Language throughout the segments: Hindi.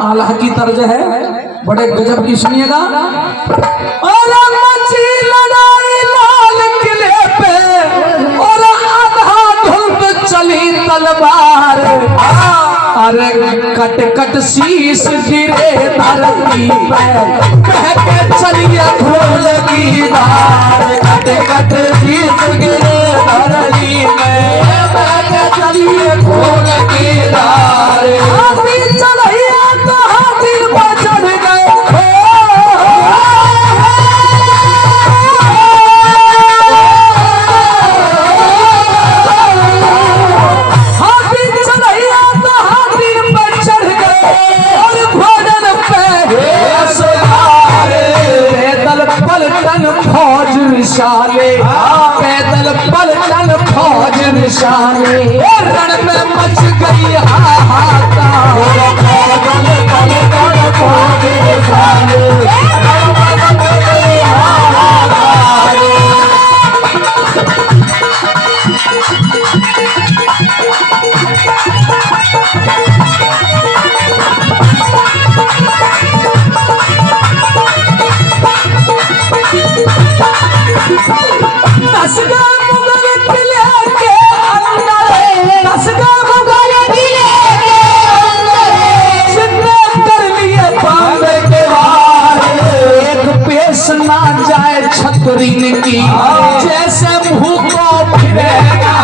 आल्हा की तर्ज है, बड़े गजब की सुनिएगा। और मची लड़ाई लाल किले पे और आधा धुंध चली तलवार, अरे कट कट शीश गिरे धरती पे कह के चलिए ढोल की धार, कट कट शीश गिरे धरती में कह के चलिए ढोल की धार। हाथी चढ़िया तो हाथी पर चढ़ गए, हाथी चढ़िया तो हाथी पर चढ़ गए और घोड़न पे पैदल पलटन फौज निशाने, पैदल पलटन फौज निशाने, रण में मच गई हाहाकार, पैदल पलटन फौज निशाने, रण में मच गई हाहाकार। ना जाए छतरीन की जैसे भूखो फिरेगा,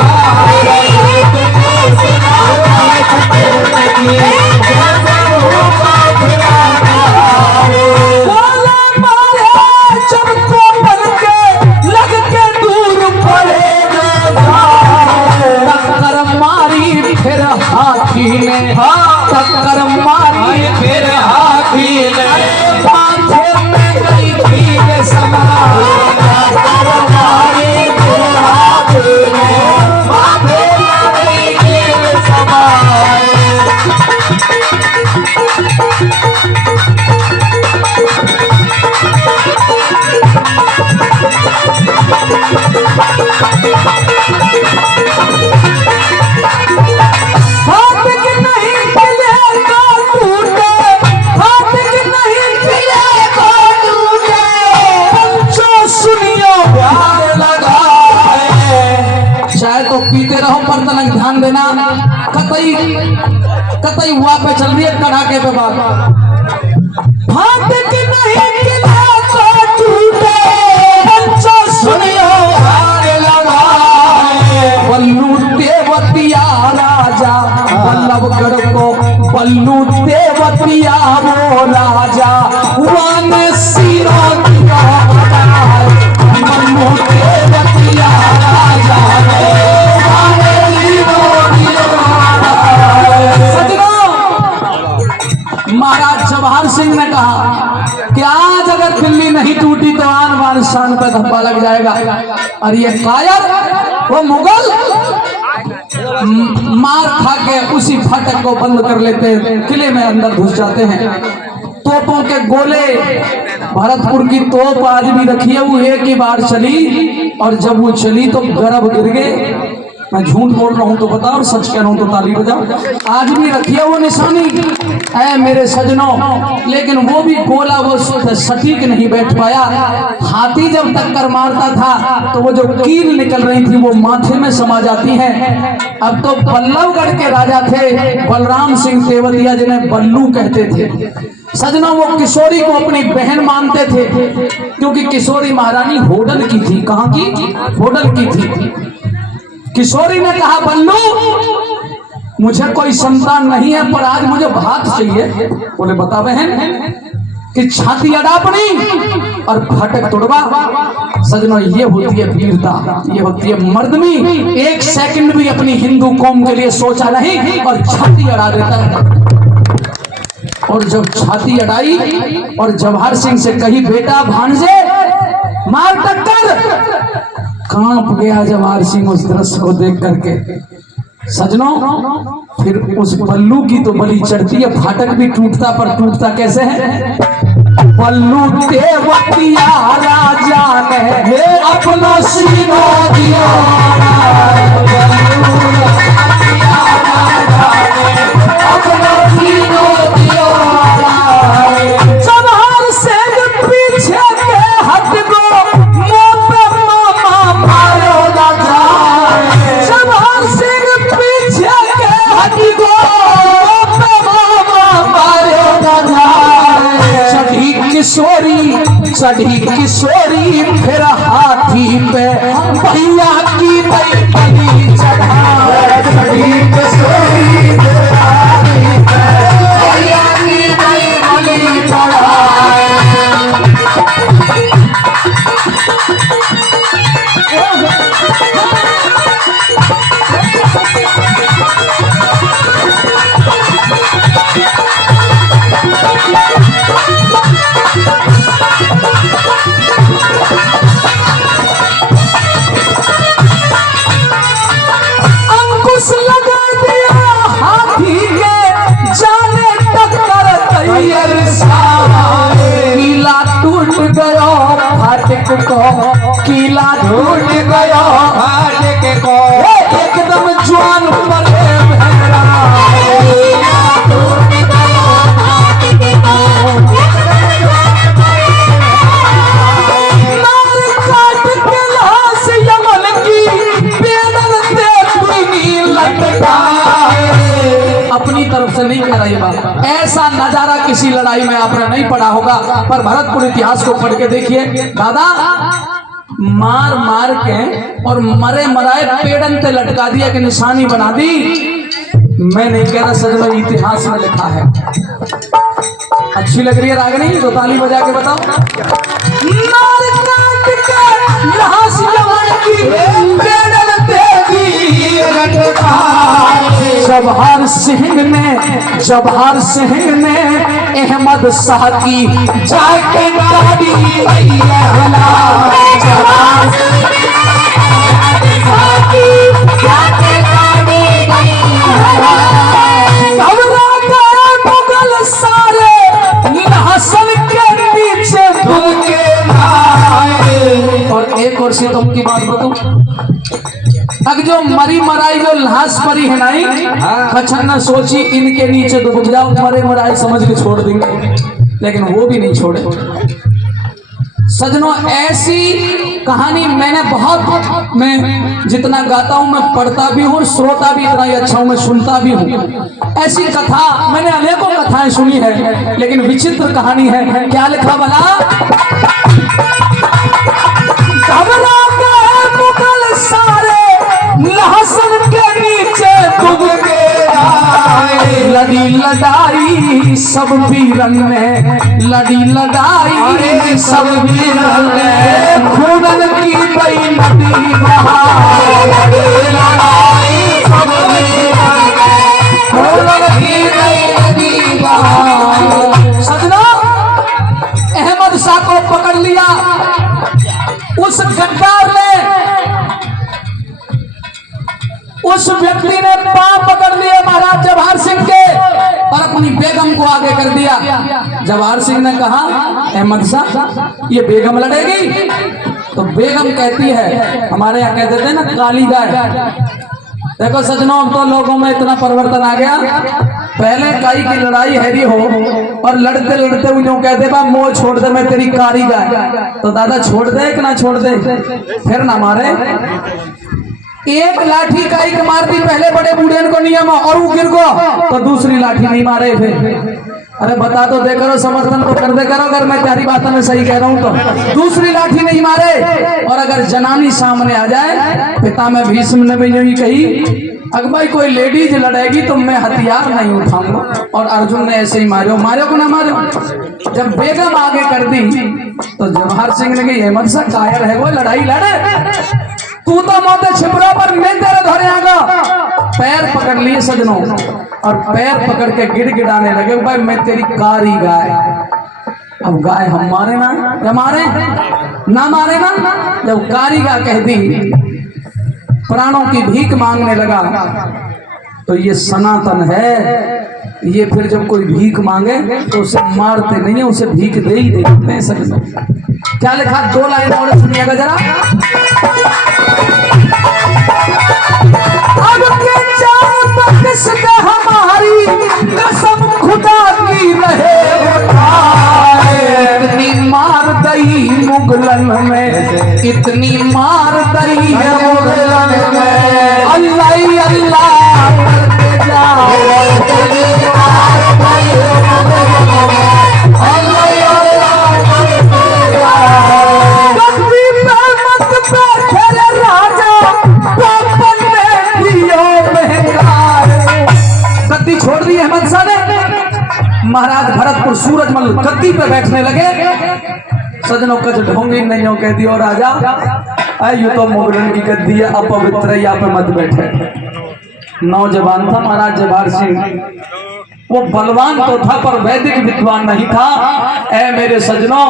बोला मारे जब को बन के लग के दूर पड़ेगा, टक्कर मारी फिर हाथी ने, टक्कर मारी फिर हाथी ने, माथे में गई भीग समा, टक्कर मारी फिर हाथी ने, माथे में गई भीग समा। पीते रहो पर तनक ध्यान देना, कतई कतई हुआ पे चल रही है कड़ाके पे बात। हाथ की नहीं किला तो टूटे, बच्चा सुनियो हार लगाए, बल्लू देवतिया राजा बल्लभगढ़ को, बल्लू देवतिया वो राजा वन सिरों दिया बनाए, बल्लू देवतिया राजा महाराज जवाहर सिंह ने कहा कि आज अगर दिल्ली नहीं टूटी तो आन बान शान पे धब्बा लग जाएगा। और ये कायर वो मुगल मार खा के उसी फाटक को बंद कर लेते हैं, किले में अंदर घुस जाते हैं। तोपों के गोले, भरतपुर की तोप आज भी रखी है, वो एक ही बार चली और जब वो चली तो गर्भ गिर गए। मैं झूठ बोल रहा हूं तो बताओ और सच कह रहा हूं तो ताली बजाओ। आज भी रखी है वो निशानी है मेरे सजनों, लेकिन वो भी गोला वो सटीक नहीं बैठ पाया। हाथी जब टक्कर मारता था तो वो जो कील निकल रही थी वो माथे में समा जाती है। अब तो बल्लभगढ़ के राजा थे बलराम सिंह तेवतिया, जिन्हें बल्लू कहते थे। सजनों वो किशोरी को अपनी बहन मानते थे, क्योंकि किशोरी महारानी होडल की थी। कहाँ की? होडल की थी। किशोरी ने कहा बल्लू मुझे कोई संतान नहीं है पर आज मुझे भात चाहिए। बोले बता बहन। कि छाती अड़ापनी और फटक तोड़वा। सजनों ये होती है वीरता, ये होती है मर्दनी। एक सेकंड भी अपनी हिंदू कौम के लिए सोचा नहीं और छाती अड़ा देता है। और जब छाती अड़ाई और जवाहर सिंह से कही बेटा भांजे मार टक्कर, कांप गया जवाहर सिंह उस दृश्य को देख करके। सजनों फिर उस बल्लू की तो बलि चढ़ती है, फाटक भी टूटता पर टूटता कैसे है? बल्लू देवतिया राजा ने अपना सीना दिया, अपना सीना दिया। किशोरी चढ़ी किशोरी फिर हाथी पे भैया की नई बलि चढ़ा चढ़ी किशोरी फिर हाथी पे भैया की नई बलि चढ़ा। किला ढूंढ गया फाटक को एकदम जवान बने भैरा नार काट के लाश यमन की बेड़न देखी लटका। अपनी तरफ से नहीं कह रही बात, ऐसा नजारा किसी लड़ाई में आपने नहीं पढ़ा होगा, पर भरतपुर इतिहास को पढ़ के देखिए दादा, मार मार के और मरे मराए पेड़न पे लटका दिया कि निशानी बना दी। मैं नहीं कह रहा, सच में इतिहास में लिखा है। अच्छी लग रही है रागनी, तो ताली बजा के बताओ। मार काट के लाश यमन की पेड़न देवी लटका। जवाहर सिंह ने अहमद शाह की जाके गाड़ी मुगल सारे हसन के नीचे डूब के आए। और एक और सितम की बात बताऊं, अब जो मरी मराई जो लाश परी है नहीं, अच्छा न सोची इनके नीचे डूब जाओ, मरे मराई समझ के छोड़ देंगे, लेकिन वो भी नहीं छोड़े। सजनों, ऐसी कहानी मैंने बहुत, मैं जितना गाता हूं मैं पढ़ता भी हूँ, श्रोता भी इतना ही अच्छा हूं, मैं सुनता भी हूँ। ऐसी कथा मैंने अनेकों कथाएं सुनी है, लेकिन विचित्र कहानी है। क्या लिखा बला, मुगल सारे लहसन के नीचे डूब के आए। लड़ी लड़ाई सब वीरन ने, लड़ी लड़ाई सब वीरन ने, खून की गई नदी बहा। लड़ी लड़ाई सब वीरन ने, खून की गई नदी बहा। सजना, अहमद शाह को पकड़ लिया उस गद्दार ने, उस व्यक्ति ने पांव पकड़ लिए महाराज जवाहर सिंह के और अपनी बेगम को आगे कर दिया। जवाहर सिंह ने कहा, अहमद शाह ये बेगम लड़ेगी? तो बेगम कहती है, हमारे यहाँ कहते थे ना काली गाय। देखो सजनों, अब तो लोगों में इतना परिवर्तन आ गया। पहले काई की लड़ाई हैरी हो और लड़ते लड़ते उन्हें कहते बा मोह छोड़ दे, मैं तेरी कारी गाय। तो दादा छोड़ दे कि ना छोड़ दे, फिर ना मारे। एक लाठी काई के मार दी पहले बड़े बूढ़े को नियम, और वो गिर गो तो दूसरी लाठी नहीं मारे फिर। अरे बता तो दे करो, समर्थन तो कर दे करो, अगर मैं तेरी बात में सही कह रहा हूं तो। दूसरी लाठी नहीं मारे, और अगर जनानी सामने आ जाए, पिता में भीष्म ने भी यही कही, अगर भाई कोई लेडीज लड़ेगी तो मैं हथियार नहीं उठाऊंगा। और अर्जुन ने ऐसे ही मारो को ना मारो। जब बेगम आगे कर दी तो जवाहर सिंह ने कही, अहमद शाह कायर है वो, लड़ाई लड़े, तू तो मोते छिपरा पर मैं तेरे धरे आगा। पैर पकड़ लिए सजनों, और पैर पकड़ के गिड़गिड़ाने लगे, भाई मैं तेरी कारी गाय। अब गाय हम मारे ना, या मारे ना मारे ना। जब कारी गाय कह दी, प्राणों की भीख मांगने लगा। तो ये सनातन है, ये फिर जब कोई भीख मांगे तो उसे मारते नहीं है, उसे भीख दे ही देते हैं सजनों। क्या लिखा, 2 लाइन और सुनिएगा जरा। अब के जान बख्शते हमारी कसम खुदा की रहे, इतनी मार दई मुगलन में, इतनी मार दई है मुगलन में। अल्लाह ही अल्लाह करते जाओ, इतनी मार दई है मुगलन में। अल्लाह ही अल्लाह महाराज भरतपुर सूरजमल गद्दी पे बैठने लगे। सजनों कच ढोंगी नहीं हो कह दियो राजा, यू तो मुगलन की गद्दी है, अपवित्र यहाँ पे मत बैठे। नौजवान था महाराज जवाहर सिंह, वो बलवान तो था पर वैदिक विद्वान नहीं था। ऐ मेरे सजनों,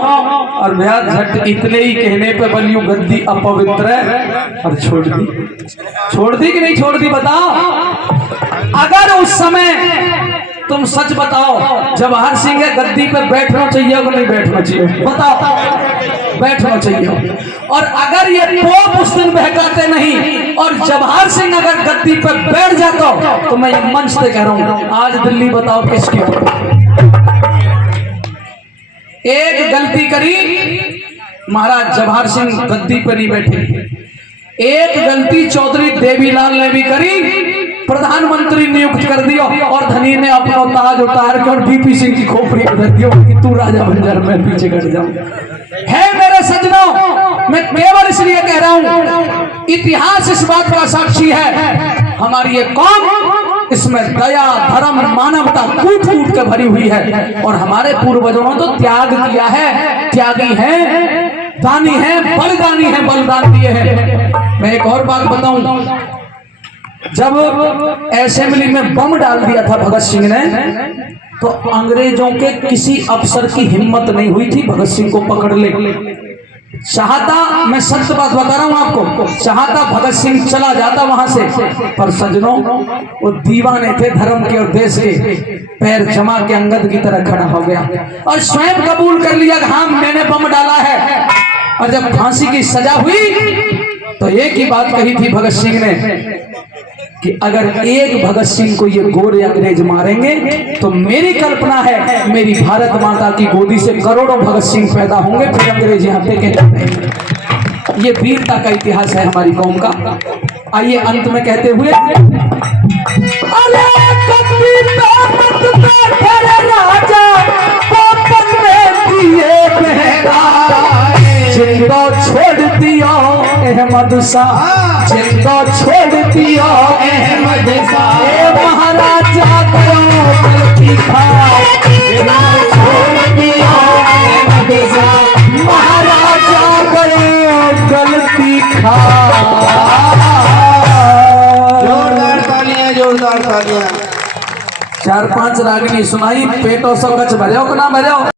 और भैया झट इतने ही कहने पे बलियो गद्दी अपवित्र है और छोड़ दी कि नहीं छोड़ दी बताओ। अगर उस समय तुम सच बताओ जवाहर सिंह गद्दी पे बैठना चाहिए कि नहीं बैठना चाहिए बताओ, बैठना चाहिए। और अगर ये पोप उस दिन बहकाते नहीं और जवाहर सिंह अगर गद्दी पे बैठ जाता तो मैं ये मंच से कह रहा हूं, आज दिल्ली बताओ किसकी। एक गलती करी महाराज जवाहर सिंह गद्दी पे नहीं बैठे, एक गलती चौधरी देवीलाल ने भी करी, प्रधानमंत्री नियुक्त कर दिया और धनी ने अपना ताज उतार कर बीपी सिंह की खोपड़ी उधर दियो कि तू राजा बन जा, मैं पीछे हट जाऊं। है मेरे सज्जनों, मैं केवल इसलिए कह रहा हूं, इतिहास इस बात का साक्षी है, हमारी ये कौम इसमें दया धर्म मानवता कूट कूट के भरी हुई है। और हमारे पूर्वजों ने तो त्याग किया है, त्यागी है, दानी है, बलिदानी है, बलिदान दिए हैं। मैं एक और बात बताऊं, जब असेंबली में बम डाल दिया था भगत सिंह ने, तो अंग्रेजों के किसी अफसर की हिम्मत नहीं हुई थी भगत सिंह को पकड़ ले। चाहता, मैं सत्य बात बता रहा हूं आपको, चाहता भगत सिंह चला जाता वहां से, पर सज्जनों वो दीवाने थे धर्म के और देश के, पैर जमा के अंगद की तरह खड़ा हो गया और स्वयं कबूल कर लिया कि हाँ मैंने बम डाला है। और जब फांसी की सजा हुई तो एक ही बात कही थी भगत सिंह ने कि अगर एक भगत सिंह को ये गोरे अंग्रेज मारेंगे तो मेरी कल्पना है मेरी भारत माता की गोदी से करोड़ों भगत सिंह पैदा होंगे, फिर अंग्रेज यहाँ टेके। ये वीरता का इतिहास है हमारी कौम का। आइए अंत में कहते हुए, अरे जिंदा छोड़ दिया अहमद शाह, जिंदा छोड़ दिया अहमद शाह, महाराजा करो गलती खा, छोड़ दिया अहमद शाह, महाराजा करो गलती खा। जोरदार तालियां, जोरदार तालियां। 4-5 रागनी सुनाई, पेटो सब कच भरे हो कि ना भरे हो।